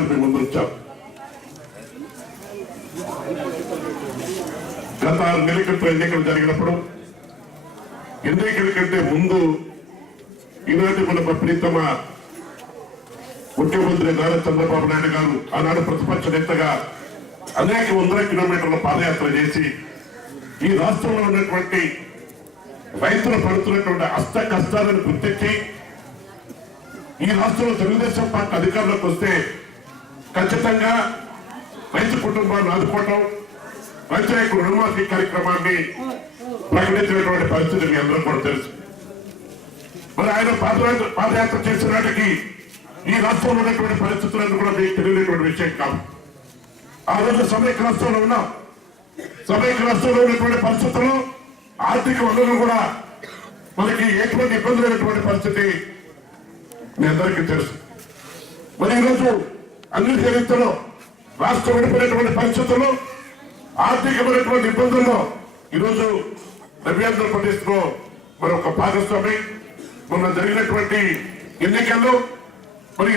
పథకాలు మేము ముందు వచ్చాం. గత 6 నెలల క్రితం ఎన్నికలు జరిగినప్పుడు ఎన్నికల కంటే ముందు ఈనాటి మన ప్రీతమ ముఖ్యమంత్రి నారా చంద్రబాబు నాయుడు గారు ఆనాడు ప్రతిపక్ష నేతగా అనేక 100 కిలోమీటర్ల పాదయాత్ర చేసి ఈ రాష్ట్రంలో ఉన్నటువంటి రైతులు పడుతున్నటువంటి అష్ట కష్టాలను గుర్తించి ఈ రాష్ట్రంలో తెలుగుదేశం పార్టీ అధికారంలోకి వస్తే ఖచ్చితంగా రైతు కుటుంబాలను ఆదుకోవటం, రైతు యొక్క రుణమాఫీ కార్యక్రమాన్ని ప్రకటించినటువంటి పరిస్థితి మీ అందరూ కూడా తెలుసు. మరి ఆయన పాదయాత్ర చేసిన నాటికి ఈ రాష్ట్రంలో ఉన్నటువంటి పరిస్థితులను కూడా మీకు తెలియనటువంటి విషయం కాదు. ఆ రోజు సమైక్య రాష్ట్రంలో ఉన్నాం. సమైక్య రాష్ట్రంలో ఉన్నటువంటి పరిస్థితుల్లో ఆర్థిక వనరులు కూడా మనకి ఎటువంటి ఇబ్బంది లేనటువంటి పరిస్థితి మీ అందరికీ తెలుసు. మరి ఈరోజు అన్ని చరిత్రలో రాష్ట్రం విడిపోయినటువంటి పరిస్థితుల్లో ఆర్థికమైనటువంటి ఇబ్బందుల్లో ఈరోజు ఆంధ్రప్రదేశ్ లో మరొక భాగస్వామి మొన్న జరిగినటువంటి ఎన్నికల్లో మరి